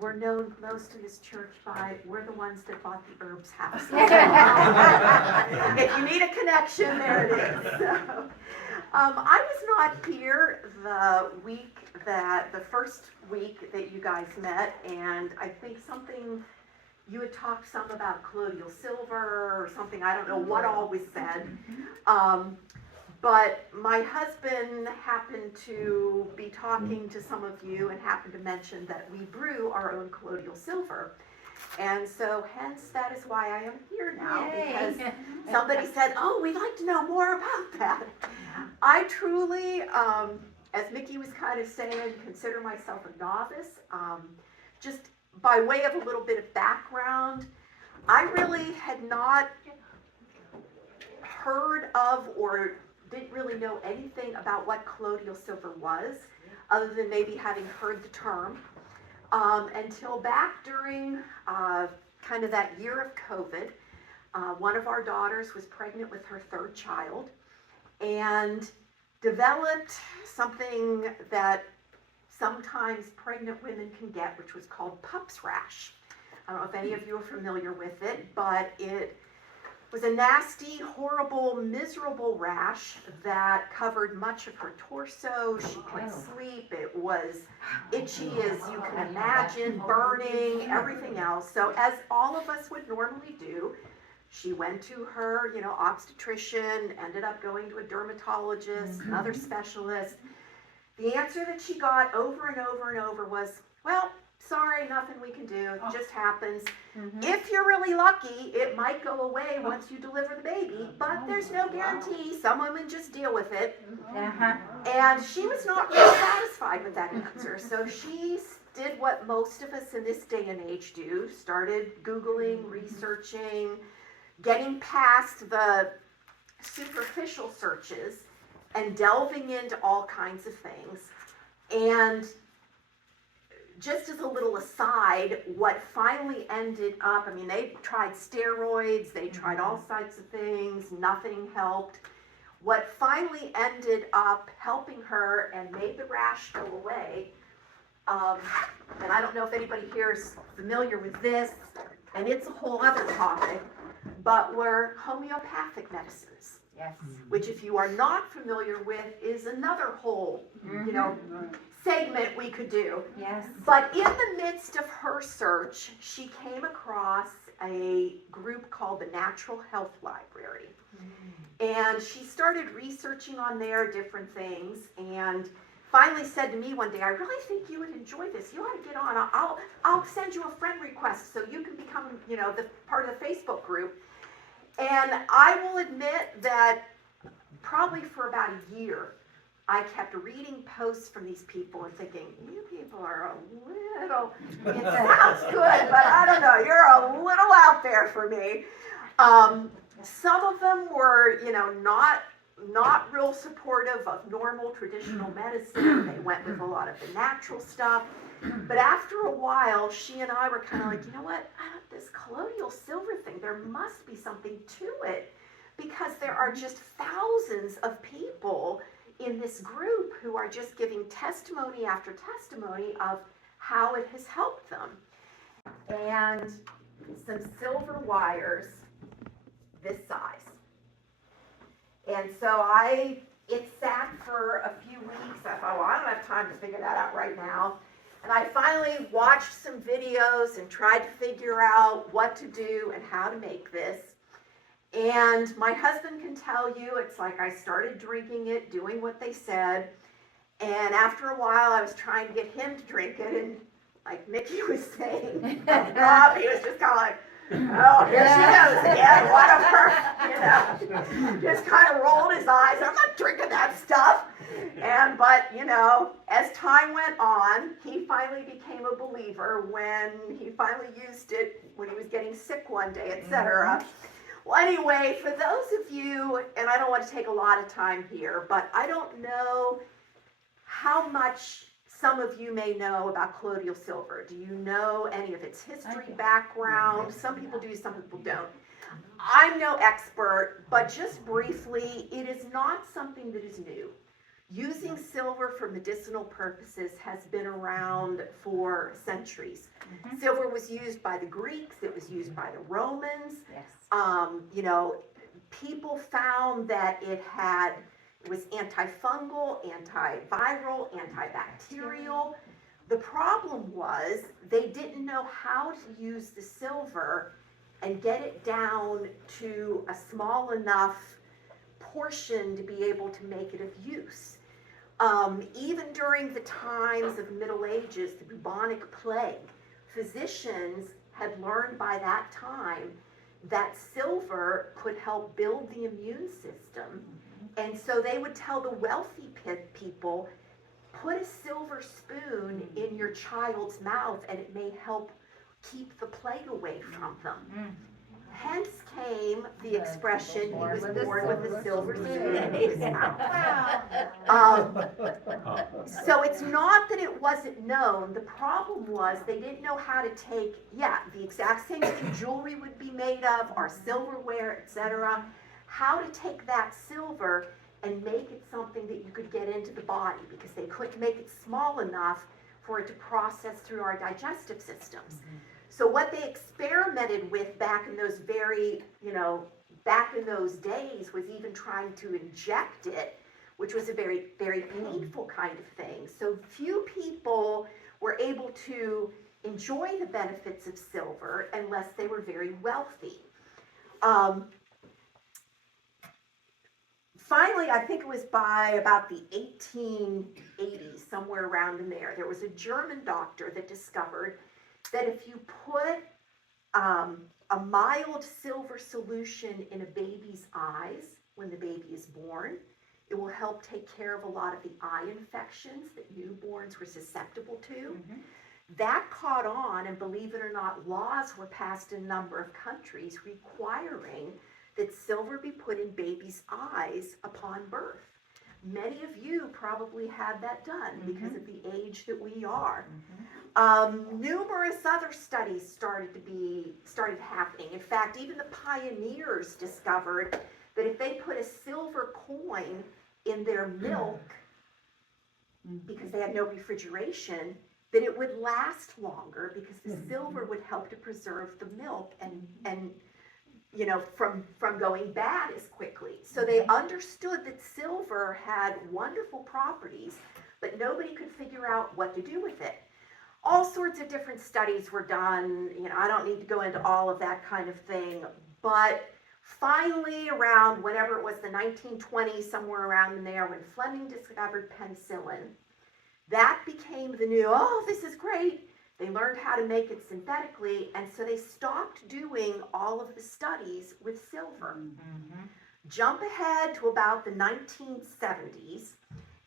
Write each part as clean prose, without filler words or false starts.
we're known most in this church by, we're the ones that bought the herbs house. If you need a connection, there it is. So, I was not here the first week that you guys met, and I think you had talked some about colloidal silver or something, I don't know what all was said. But my husband happened to be talking to some of you and happened to mention that we brew our own colloidal silver. And so hence that is why I am here now. Yay. Because somebody said, oh, we'd like to know more about that. I truly, as Mickey was kind of saying, consider myself a novice. Just by way of a little bit of background, I really had not heard of or didn't really know anything about what colloidal silver was, other than maybe having heard the term, until back during kind of that year of COVID. One of our daughters was pregnant with her third child and developed something that sometimes pregnant women can get, which was called pup's rash. I don't know if any of you are familiar with it, but it was a nasty, horrible, miserable rash that covered much of her torso. She couldn't sleep. It was itchy as you can imagine, burning, everything else. So as all of us would normally do, she went to her, obstetrician, ended up going to a dermatologist, another specialist. The answer that she got over and over and over was, well, sorry, nothing we can do, it just happens. If you're really lucky, it might go away once you deliver the baby, but there's no guarantee. Some women just deal with it. And she was not really satisfied with that answer, so she did what most of us in this day and age do, started Googling, researching, getting past the superficial searches and delving into all kinds of things. And just as a little aside, what finally ended up, they tried steroids, they tried all sorts of things, nothing helped. What finally ended up helping her and made the rash go away, and I don't know if anybody here is familiar with this, and it's a whole other topic, but were homeopathic medicines. Yes. Which, if you are not familiar with, is another whole, segment we could do. Yes. But in the midst of her search, she came across a group called the Natural Health Library. And she started researching on there different things and finally said to me one day, I really think you would enjoy this. You ought to get on. I'll send you a friend request so you can become, the part of the Facebook group. And I will admit that probably for about a year, I kept reading posts from these people and thinking, you people are a little, it sounds good, but I don't know, you're a little out there for me. Some of them were, not real supportive of normal traditional medicine. They went with a lot of the natural stuff. But after a while, she and I were kind of like, you know what, this colloidal silver thing, there must be something to it, because there are just thousands of people in this group who are just giving testimony after testimony of how it has helped them. And some silver wires this size. And so it sat for a few weeks. I thought, well, I don't have time to figure that out right now. And I finally watched some videos and tried to figure out what to do and how to make this. And my husband can tell you, it's like I started drinking it, doing what they said. And after a while, I was trying to get him to drink it. And like Mickey was saying, Rob, he was just kind of like, oh, here she goes again, one of her, just kind of rolled his eyes. I'm not drinking that stuff. But as time went on, he finally became a believer when he finally used it when he was getting sick one day, etc. Well, anyway, for those of you, and I don't want to take a lot of time here, but I don't know how much some of you may know about colloidal silver. Do you know any of its history, background? Some people do, some people don't. I'm no expert, but just briefly, it is not something that is new. Using silver for medicinal purposes has been around for centuries. Silver was used by the Greeks, it was used by the Romans. You know, people found that it was antifungal, antiviral, antibacterial. The problem was they didn't know how to use the silver and get it down to a small enough portion to be able to make it of use. Even during the times of the Middle Ages, the bubonic plague, physicians had learned by that time that silver could help build the immune system. And so they would tell the wealthy people, put a silver spoon in your child's mouth and it may help keep the plague away from them. Hence came the expression, he was born with a silver spoon in his mouth. So it's not that it wasn't known. The problem was they didn't know how to take, the exact same thing jewelry would be made of, or silverware, etc. How to take that silver and make it something that you could get into the body, because they couldn't make it small enough for it to process through our digestive systems. So what they experimented with back in those back in those days was even trying to inject it, which was a very, very painful kind of thing. So few people were able to enjoy the benefits of silver unless they were very wealthy. Finally, I think it was by about the 1880s, somewhere around in there was a German doctor that discovered that if you put a mild silver solution in a baby's eyes when the baby is born, it will help take care of a lot of the eye infections that newborns were susceptible to. That caught on, and believe it or not, laws were passed in a number of countries requiring that silver be put in babies' eyes upon birth. Many of you probably had that done because of the age that we are. Numerous other studies started happening. In fact, even the pioneers discovered that if they put a silver coin in their milk, because they had no refrigeration, that it would last longer because the silver would help to preserve the milk and from going bad as quickly. So they understood that silver had wonderful properties, but nobody could figure out what to do with it. All sorts of different studies were done. I don't need to go into all of that kind of thing, but finally around whenever it was the 1920s, somewhere around in there, when Fleming discovered penicillin, that became the new, this is great. They learned how to make it synthetically, and so they stopped doing all of the studies with silver. Jump ahead to about the 1970s,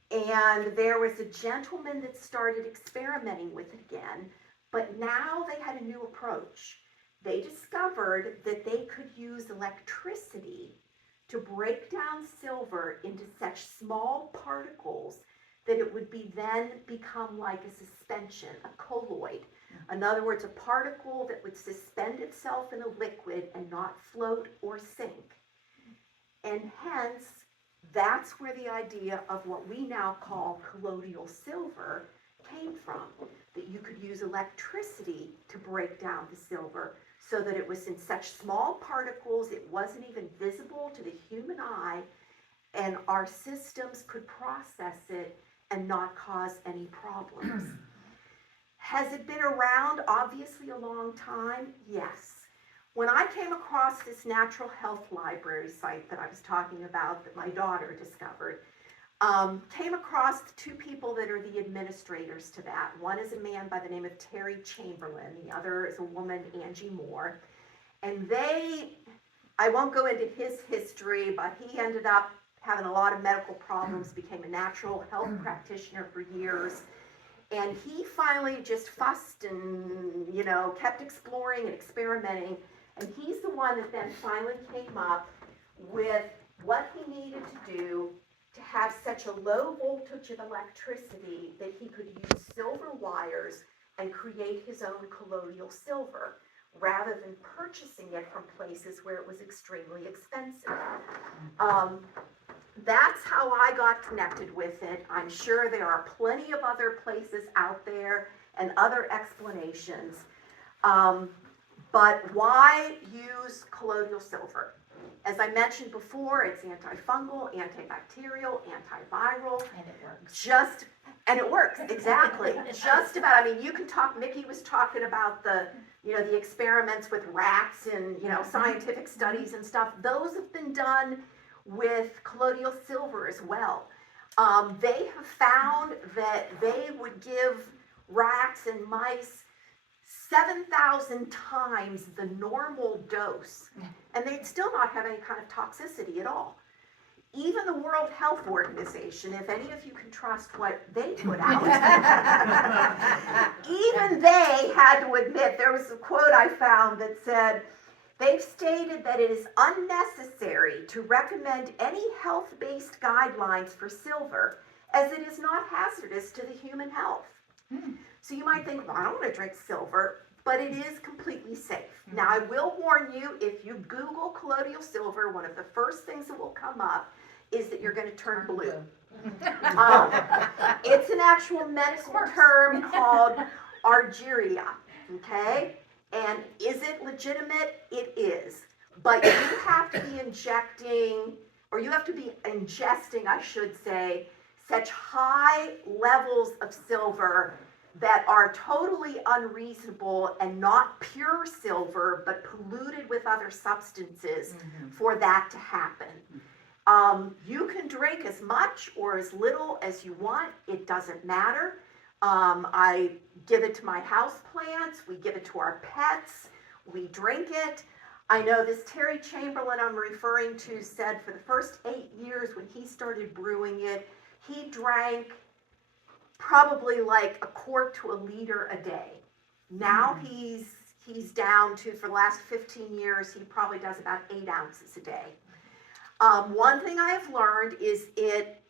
and there was a gentleman that started experimenting with it again, but now they had a new approach. They discovered that they could use electricity to break down silver into such small particles that it would then become like a suspension, a colloid. In other words, a particle that would suspend itself in a liquid and not float or sink. And hence, that's where the idea of what we now call colloidal silver came from, that you could use electricity to break down the silver so that it was in such small particles it wasn't even visible to the human eye, and our systems could process it and not cause any problems. Has it been around? Obviously a long time, yes. When I came across this natural health library site that I was talking about that my daughter discovered, came across the two people that are the administrators to that. One is a man by the name of Terry Chamberlain. The other is a woman, Angie Moore. And I won't go into his history, but he ended up having a lot of medical problems, became a natural health practitioner for years. And he finally just fussed and, kept exploring and experimenting. And he's the one that then finally came up with what he needed to do to have such a low voltage of electricity that he could use silver wires and create his own colloidal silver, rather than purchasing it from places where it was extremely expensive. That's how I got connected with it. I'm sure there are plenty of other places out there and other explanations. But why use colloidal silver? As I mentioned before, it's antifungal, antibacterial, antiviral. And it works. And it works, exactly. Just about, I mean, you can talk, Mickey was talking about the experiments with rats and, scientific studies and stuff. Those have been done with colloidal silver as well. They have found that they would give rats and mice 7,000 times the normal dose, and they'd still not have any kind of toxicity at all. Even the World Health Organization, if any of you can trust what they put out, even they had to admit, there was a quote I found that said, they've stated that it is unnecessary to recommend any health-based guidelines for silver, as it is not hazardous to the human health. So you might think, well, I don't want to drink silver, but it is completely safe. Now, I will warn you, if you Google colloidal silver, one of the first things that will come up is that you're going to turn blue. It's an actual medical term called argyria, okay? And is it legitimate? It is. But you have to be ingesting, I should say, such high levels of silver that are totally unreasonable and not pure silver, but polluted with other substances for that to happen. You can drink as much or as little as you want. It doesn't matter. I give it to my house plants. We give it to our pets. We drink it. I know this Terry Chamberlain I'm referring to said for the first 8 years when he started brewing it, he drank probably like a quart to a liter a day. Now he's down to, for the last 15 years, he probably does about 8 ounces a day. One thing I have learned is it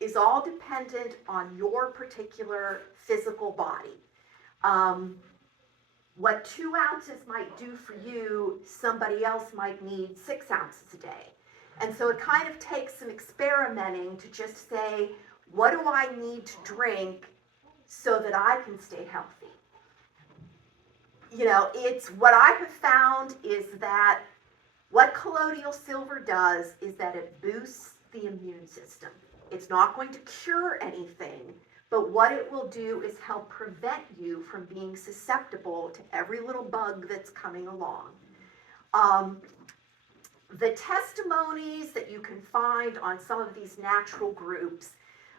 is all dependent on your particular physical body. What 2 ounces might do for you, somebody else might need 6 ounces a day. And so it kind of takes some experimenting to just say, what do I need to drink so that I can stay healthy? It's what I have found is that what colloidal silver does is that it boosts the immune system. It's not going to cure anything, but what it will do is help prevent you from being susceptible to every little bug that's coming along. The testimonies that you can find on some of these natural groups,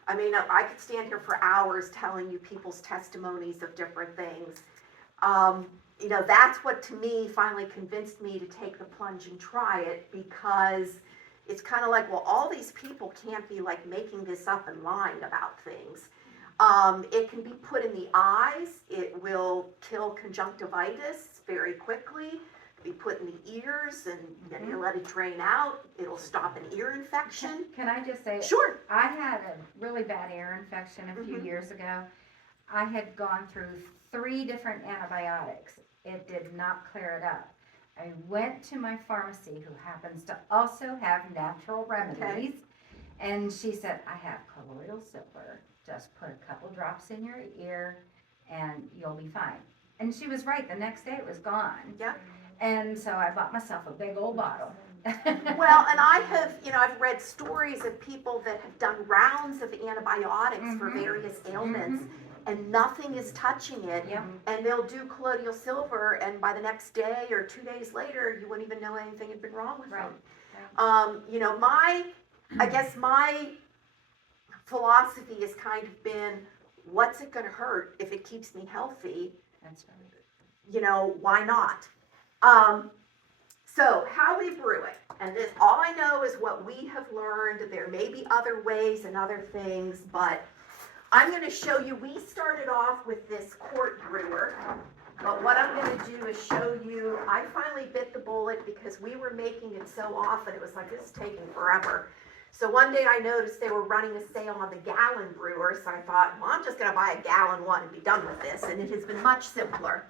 I mean, I could stand here for hours telling you people's testimonies of different things. That's what to me finally convinced me to take the plunge and try it, because it's kind of like, well, all these people can't be like making this up and lying about things. It can be put in the eyes. It will kill conjunctivitis very quickly. Be put in the ears, and then you let it drain out. It'll stop an ear infection. Can I just say, Sure. I had a really bad ear infection a few years ago. I had gone through 3 different antibiotics. It did not clear it up. I went to my pharmacy, who happens to also have natural remedies, and she said, I have colloidal silver. Just put a couple drops in your ear, and you'll be fine. And she was right. The next day it was gone. Yeah. And so I bought myself a big old bottle. Well, and I've read stories of people that have done rounds of antibiotics for various ailments, and nothing is touching it. Yeah. And they'll do colloidal silver, and by the next day or 2 days later, you wouldn't even know anything had been wrong with them. I guess my philosophy has kind of been, what's it going to hurt if it keeps me healthy? That's right. Why not? So how we brew it, and this, all I know is what we have learned. There may be other ways and other things, but I'm going to show you. We started off with this quart brewer, but what I'm going to do is show you, I finally bit the bullet because we were making it so often. It was like, this is taking forever. So one day I noticed they were running a sale on the gallon brewer, so I thought, well, I'm just going to buy a gallon one and be done with this, and it has been much simpler.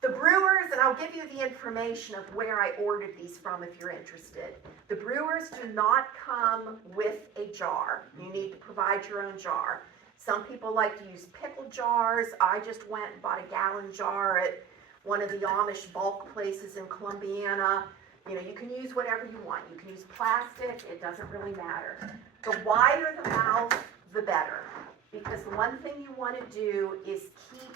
The brewers, and I'll give you the information of where I ordered these from if you're interested. The brewers do not come with a jar. You need to provide your own jar. Some people like to use pickle jars. I just went and bought a gallon jar at one of the Amish bulk places in Columbiana. You know, you can use whatever you want. You can use plastic, it doesn't really matter. The wider the mouth, the better. Because the one thing you want to do is keep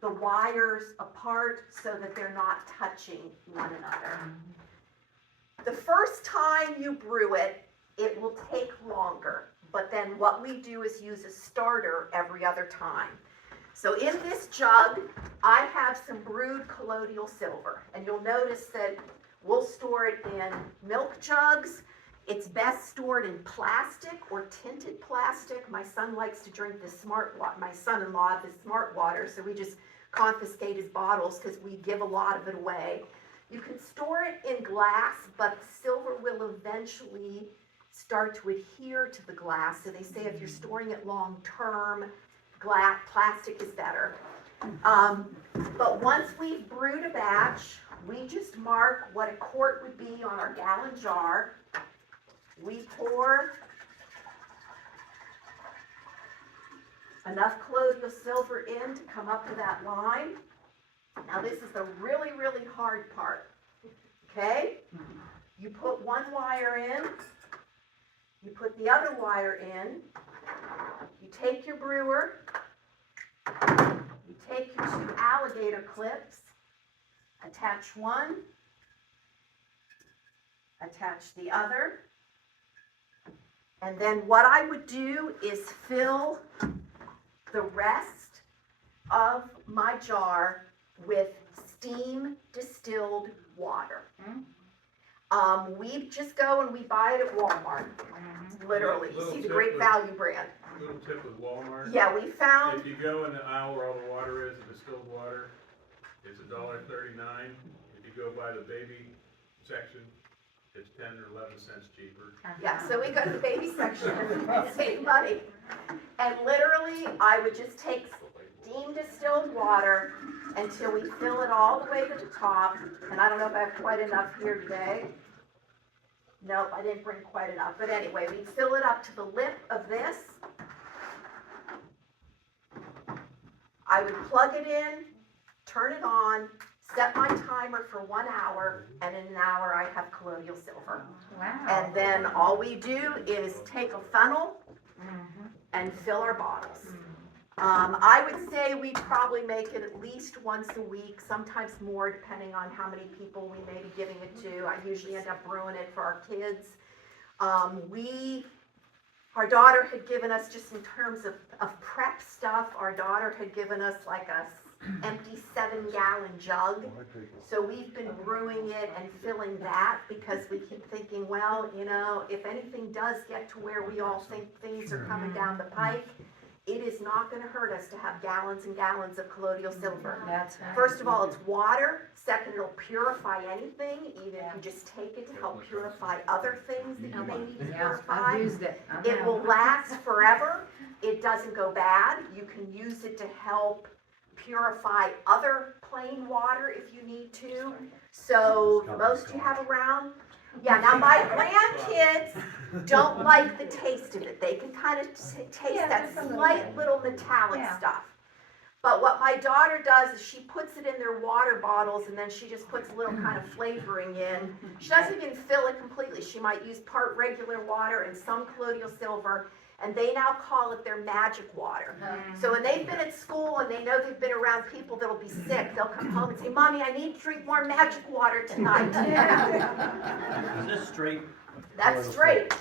the wires apart so that they're not touching one another. The first time you brew it, it will take longer. But then what we do is use a starter every other time. So in this jug, I have some brewed colloidal silver. And you'll notice that we'll store it in milk jugs. It's best stored in plastic or tinted plastic. My son likes to drink the my son-in-law, the smart water, so we just confiscate his bottles because we give a lot of it away. You can store it in glass, but the silver will eventually start to adhere to the glass. So they say if you're storing it long term, plastic is better. But once we've brewed a batch, we just mark what a quart would be on our gallon jar. We pour enough colloidal silver in to come up to that line. Now this is the really, really hard part, okay? You put one wire in, you put the other wire in, you take your brewer, you take your two alligator clips, attach one, attach the other, and then what I would do is fill the rest of my jar with steam distilled water. We just go and we buy it at Walmart, literally. You see the Great Value brand. Little tip with Walmart. Yeah, we found, If you go in the aisle where all the water is, the distilled water, it's $1.39. If you go by the baby section, it's 10 or 11 cents cheaper. yeah, so we go to the baby section and save money. And literally, I would just take steam distilled water until we fill it all the way to the top. And I don't know if I have quite enough here today. Nope, I didn't bring quite enough. But anyway, we fill it up to the lip of this. I would plug it in, turn it on, set my timer for 1 hour, and in an hour I have colloidal silver. Wow. And then all we do is take a funnel and fill our bottles. I would say we probably make it at least once a week, sometimes more depending on how many people we may be giving it to. I usually end up brewing it for our kids. Our daughter had given us, just in terms of prep stuff, our daughter had given us like a empty 7-gallon jug. So we've been brewing it and filling that because we keep thinking, well, you know, if anything does get to where we all think things are coming down the pike, it is not going to hurt us to have gallons and gallons of colloidal silver. That's right. First of all, it's water. Second, it'll purify anything, even if you just take it to help purify other things that you may need to Yeah, purify. I've used it. It will last forever. It doesn't go bad. You can use it to help purify other plain water if you need to. So the most you have around. Yeah, now my grandkids don't like the taste of it. They can kind of taste that slight little metallic stuff. But what my daughter does is she puts it in their water bottles and then she just puts a little kind of flavoring in. She doesn't even fill it completely. She might use part regular water and some colloidal silver, and they now call it their magic water. So when they've been at school and they know they've been around people that'll be sick, they'll come home and say, Mommy, I need to drink more magic water tonight. Is this straight? That's straight.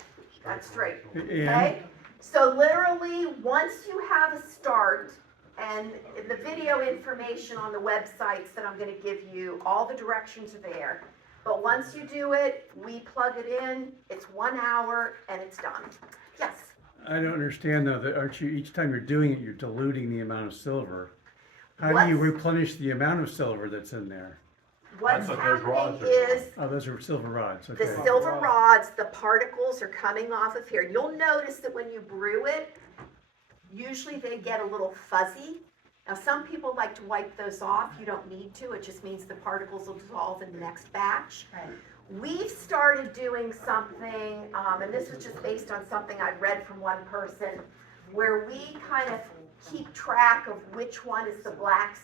That's straight. Okay? So literally, once you have a start, and the video information on the websites that I'm going to give you, all the directions are there. But once you do it, we plug it in, it's 1 hour, and it's done. Yes? I don't understand though, that aren't you, each time you're doing it, you're diluting the amount of silver. How do you replenish the amount of silver that's in there? What's That's what those happening rods are is Oh, those are silver rods, the okay. silver rods, the particles are coming off of here. You'll notice that when you brew it, usually they get a little fuzzy Now, some people like to wipe those off. You don't need to. It just means the particles will dissolve in the next batch. Right. We've started doing something, and this was just based on something I'd read from one person, where we kind of keep track of which one is the black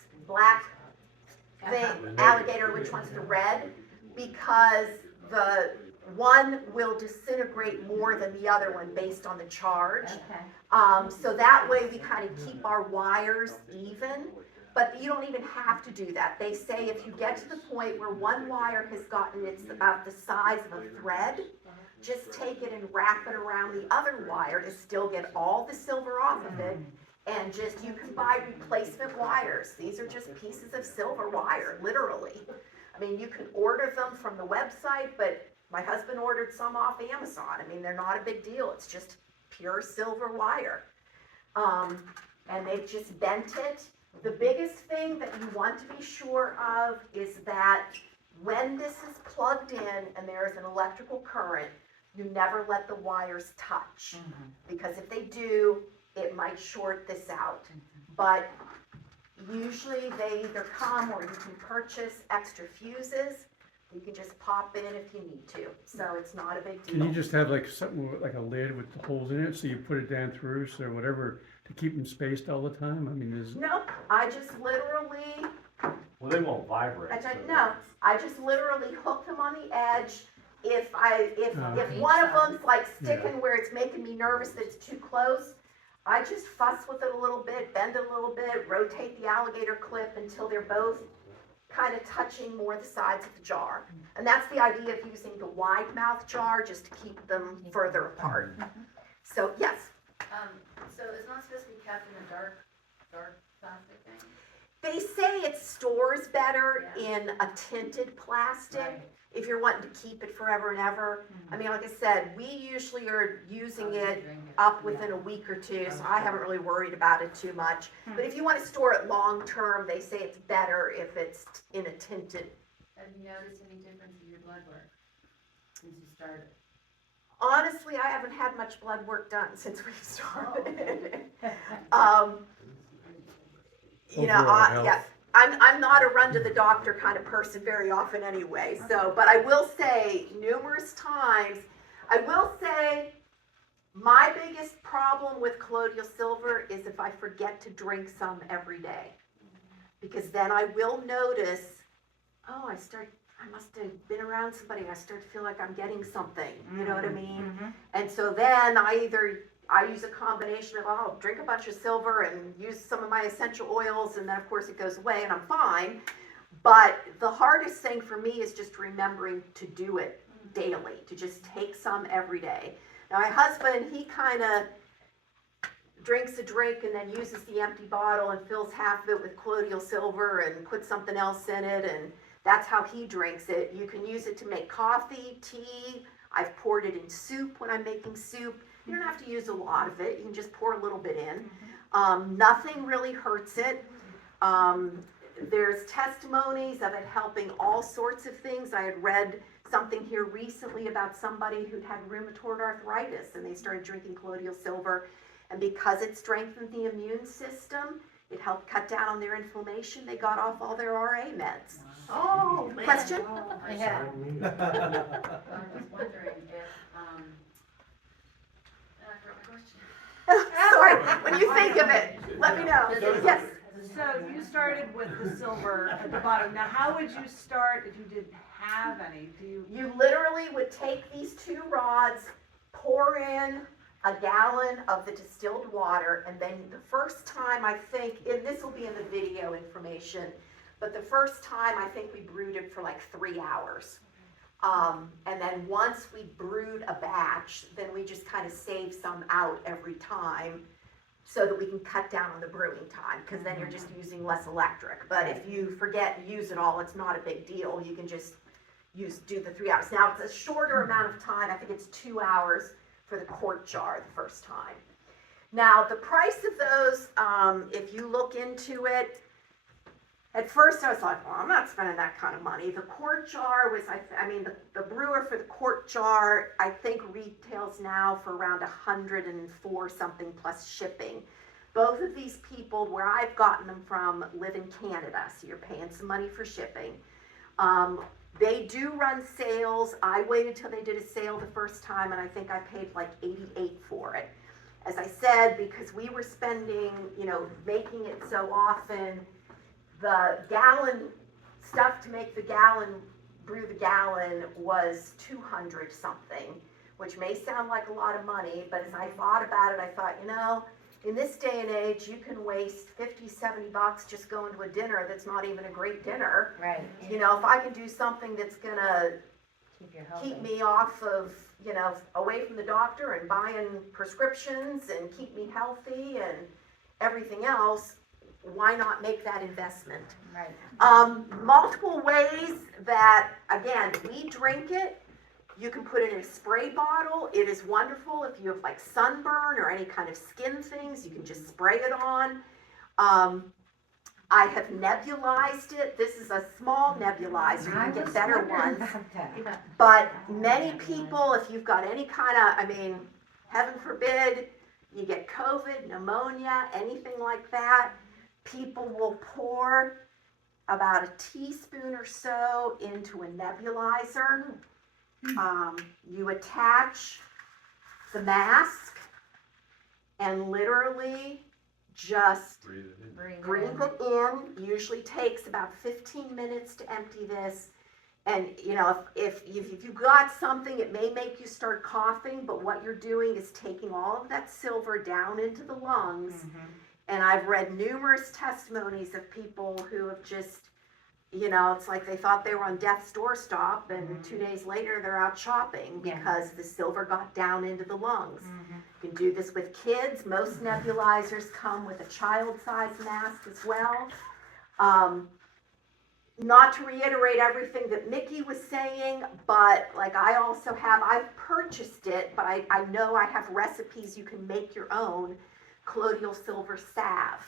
thing, alligator, which one's the red, because the one will disintegrate more than the other one based on the charge. Okay. So that way we kind of keep our wires even, but you don't even have to do that. They say if you get to the point where one wire has gotten, it's about the size of a thread, just take it and wrap it around the other wire to still get all the silver off of it. And just, you can buy replacement wires. These are just pieces of silver wire, literally. I mean, you can order them from the website, but my husband ordered some off Amazon. I mean, they're not a big deal. It's just pure silver wire. And they've just bent it. The biggest thing that you want to be sure of is that when this is plugged in and there is an electrical current, you never let the wires touch. Because if they do, it might short this out. But usually they either come or you can purchase extra fuses. You can just pop in if you need to. So it's not a big deal. Can you just have like something like a lid with the holes in it, so you put it down through, so whatever, to keep them spaced all the time? I mean, Nope, I just literally, Well, they won't vibrate. I just literally hook them on the edge. If Okay. one of them's like sticking where it's making me nervous that it's too close, I just fuss with it a little bit, bend it a little bit, rotate the alligator clip until they're both kind of touching more the sides of the jar. And that's the idea of using the wide mouth jar, just to keep them further apart. So, yes, So it's not supposed to be kept in a dark plastic thing? they say it stores better in a tinted plastic. Right. If you're wanting to keep it forever and ever. I mean, like I said, we usually are using it up within a week or two, so I haven't really worried about it too much. But if you want to store it long term, they say it's better if it's in a tinted. Have you noticed any difference in your blood work since you started? Honestly, I haven't had much blood work done since we started. You know, Overall health. yeah, I'm not a run to the doctor kind of person very often anyway. So, but I will say numerous times, I will say my biggest problem with colloidal silver is if I forget to drink some every day, because then I will notice, oh, I must have been around somebody. I start to feel like I'm getting something. You know what I mean? And so then I use a combination of, I'll drink a bunch of silver and use some of my essential oils, and then of course it goes away and I'm fine. But the hardest thing for me is just remembering to do it daily, to just take some every day. Now my husband, he kind of drinks a drink and then uses the empty bottle and fills half of it with colloidal silver and puts something else in it, and that's how he drinks it. You can use it to make coffee, tea. I've poured it in soup when I'm making soup. You don't have to use a lot of it. You can just pour a little bit in. Nothing really hurts it. There's testimonies of it helping all sorts of things. I had read something here recently about somebody who'd had rheumatoid arthritis and they started drinking colloidal silver. And because it strengthened the immune system, it helped cut down on their inflammation. They got off all their RA meds. Oh, man. Question? Yeah. I was wondering if, I forgot my question. Sorry, when you think of it, let me know. Yes. So you started with the silver at the bottom. Now, how would you start if you didn't have any? You literally would take these two rods, pour in a gallon of the distilled water, and then the first time I think, and this will be in the video information, but the first time I think we brewed it for like 3 hours. And then once we brewed a batch, then we just kind of save some out every time so that we can cut down on the brewing time, because then you're just using less electric. But if you forget to use it all, it's not a big deal. You can just do the 3 hours. Now, it's a shorter amount of time. I think it's 2 hours for the quart jar the first time. Now, the price of those, if you look into it, at first I was like, well, I'm not spending that kind of money. The quart jar was, the brewer for the quart jar, I think retails now for around $104 something plus shipping. Both of these people, where I've gotten them from, live in Canada, so you're paying some money for shipping. They do run sales. I waited till they did a sale the first time, and I think I paid like 88 for it. As I said, because we were spending, making it so often, the gallon stuff to make the gallon, brew the gallon, was 200 something, which may sound like a lot of money, but as I thought about it, I thought, in this day and age, you can waste 50, 70 bucks just going to a dinner that's not even a great dinner. Right. If I can do something that's gonna Keep you healthy. keep me off of, away from the doctor and buying prescriptions and keep me healthy and everything else, why not make that investment? Right. Multiple ways that, again, we drink it. You can put it in a spray bottle. It is wonderful if you have like sunburn or any kind of skin things. You can just spray it on. I have nebulized it. This is a small nebulizer. You I can get was better wondering ones. about that. But many people, if you've got any kind of, heaven forbid, you get COVID, pneumonia, anything like that, people will pour about a teaspoon or so into a nebulizer. You attach the mask and literally just Breathe it in. breathe it in. Usually takes about 15 minutes to empty this. And if you've got something, it may make you start coughing, but what you're doing is taking all of that silver down into the lungs. And I've read numerous testimonies of people who have just, it's like they thought they were on death's doorstep, and 2 days later they're out shopping because the silver got down into the lungs. You can do this with kids. Most nebulizers come with a child-sized mask as well. Not to reiterate everything that Mickey was saying, but like I've purchased it, but I know I have recipes you can make your own colloidal silver salve.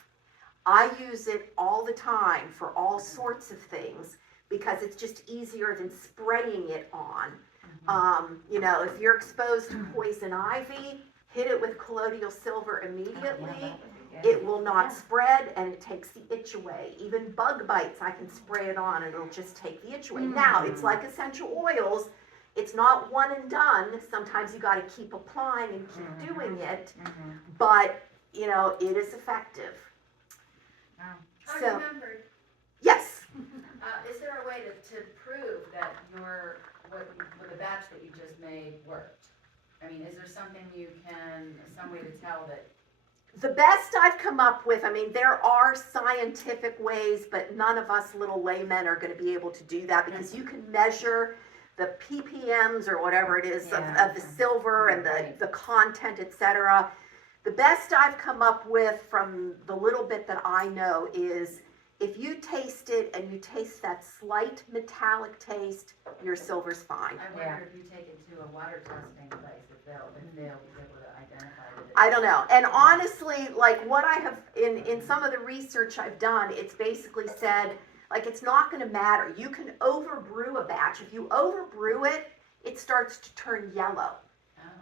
I use it all the time for all sorts of things because it's just easier than spraying it on. If you're exposed to poison ivy, hit it with colloidal silver immediately. It will not spread and it takes the itch away. Even bug bites, I can spray it on and it'll just take the itch away. Now, it's like essential oils. It's not one and done. Sometimes you got to keep applying and keep doing it, but it is effective. I So, remembered, yes. is there a way to prove that what the batch that you just made worked? I mean, is there something some way to tell that? The best I've come up with, there are scientific ways, but none of us little laymen are going to be able to do that because you can measure the ppms or whatever it is of the silver and the content, etc. The best I've come up with from the little bit that I know is if you taste it and you taste that slight metallic taste, your silver's fine. I wonder if you take it to a water testing place, if they'll be able to identify it. I don't know. And honestly, like what I have in some of the research I've done, it's basically said, like, it's not going to matter. You can overbrew a batch. If you overbrew it, it starts to turn yellow.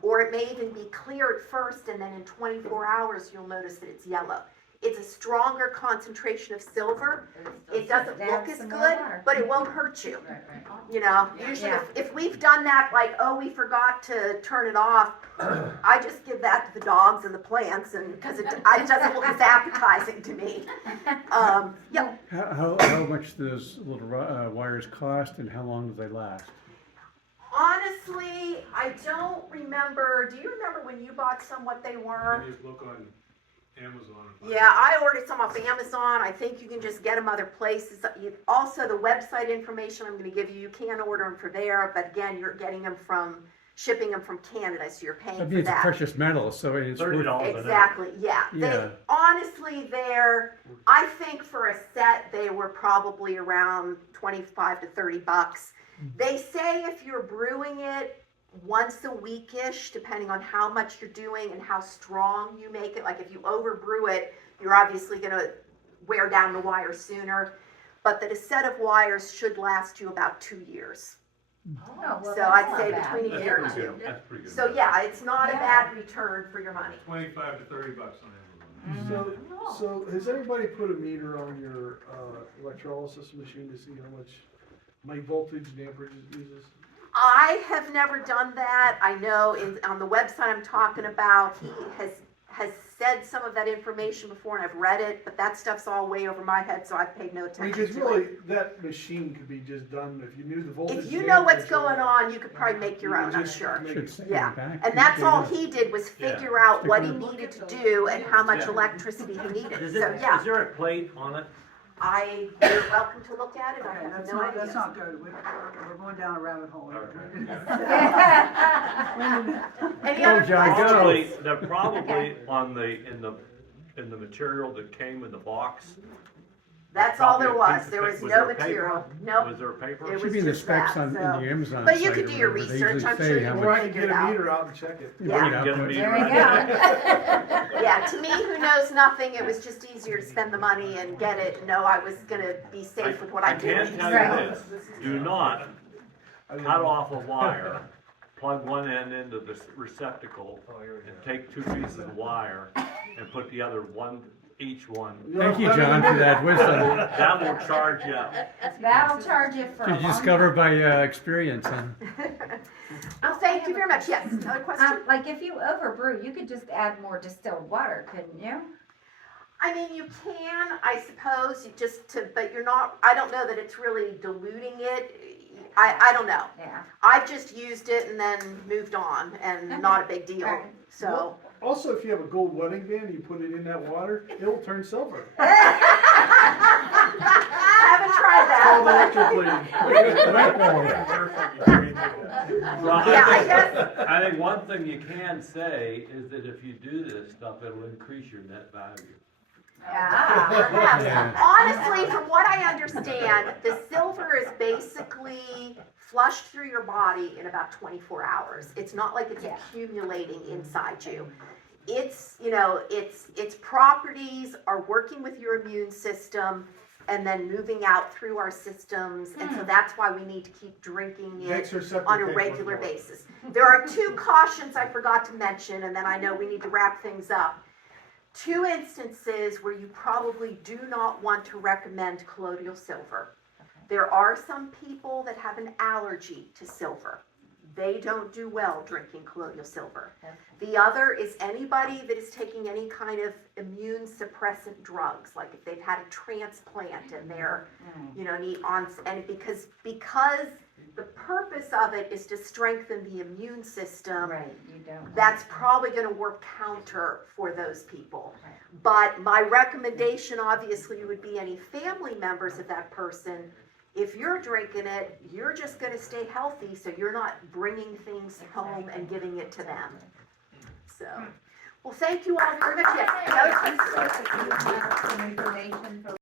Or it may even be clear at first, and then in 24 hours, you'll notice that it's yellow. It's a stronger concentration of silver. It doesn't look as good, but it won't hurt you. Usually if we've done that, like, we forgot to turn it off, I just give that to the dogs and the plants, and because it doesn't look as appetizing to me. Yep. How much do those little wires cost, and how long do they last? Honestly, I don't remember. Do you remember when you bought some, what they were? You just look on Amazon. And Yeah, I ordered some off Amazon. I think you can just get them other places. Also, the website information I'm going to give you, you can order them for there, but again, you're getting them shipping them from Canada, so you're paying for It's a that. precious metal, so it's $30 worth. an Exactly, yeah. Yeah. Honestly, I think for a set, they were probably around 25 to 30 bucks. They say if you're brewing it once a week-ish, depending on how much you're doing and how strong you make it. Like if you overbrew it, you're obviously going to wear down the wire sooner. But that a set of wires should last you about 2 years. So I'd say between a year or two. That's pretty good. So yeah, it's not a bad return for your money. 25 to 30 bucks on Amazon. So has anybody put a meter on your, electrolysis machine to see how much voltage and amperage it uses? I have never done that. I know on the website I'm talking about, he has said some of that information before and I've read it, but that stuff's all way over my head, so I've paid no I mean, attention cause to really, it. that machine could be just done if you knew the voltage. If you and know what's amperage going on, you could probably make your you own, could I'm just sure. make Should it- say Yeah, back. and that's all data. he did was Yeah. figure out Stick what on he the- needed to do and how much Yeah. electricity he needed, Is so it, yeah. is there a plate on it? You're welcome to look at it, I Okay, have that's no not, idea. that's not good, we're going down a rabbit hole here. Any Go, other John, go. Probably, questions? they're probably on in the material that came in the box. That's all there Probably a was, piece of there was paper. no there paper? material, nope. Was there paper? It Should was be in the just specs that, on, in so- the Amazon But you site could or do your whatever. They research, usually I'm say sure you how could Or I much- could figure get it a out. meter out and check it. Yeah. We can get a meter. There you go. Yeah, to me, who knows nothing, it was just easier to spend the money and get it, and know I was gonna be safe with what I'm doing. I can tell Right. you this, do not I didn't cut know. off a wire, plug one end into the receptacle, and take two pieces of wire and put the other one, each one. Thank you, John, for that wisdom. That will charge you. That'll charge you for a Did long you discover time. by experience, huh? Well, thank you very much, yes, another question? Like if you overbrew, you could just add more distilled water, couldn't you? I mean, you can, I suppose, but you're not, I don't know that it's really diluting it. I don't know. Yeah. I've just used it and then moved on, and not a big deal, Right. so. Also, if you have a gold wedding band, you put it in that water, it'll turn silver. I haven't tried that, Well, Yeah, I guess- I think one thing you can say is that if you do this stuff, it'll increase your net value. Perhaps. Yeah. Honestly, from what I understand, the silver is basically flushed through your body in about 24 hours. It's not like it's Yeah. accumulating inside you. It's, its properties are working with your immune system and then moving out through our systems. And so that's why we need to keep drinking it Makes her septic on a tank regular work more. basis. There are two cautions I forgot to mention, and then I know we need to wrap things up. Two instances where you probably do not want to recommend colloidal silver. There are some people that have an allergy to silver. They don't do well drinking colloidal silver. The other is anybody that is taking any kind of immune suppressant drugs, like if they've had a transplant and they're, and because the purpose of it is to strengthen the immune system. Right, you don't. That's probably going to work counter for those people. But my recommendation obviously would be any family members of that person. If you're drinking it, you're just going to stay healthy, so you're not bringing things home and giving it to them. So, well, thank you all very much. Yes, another question? Some information for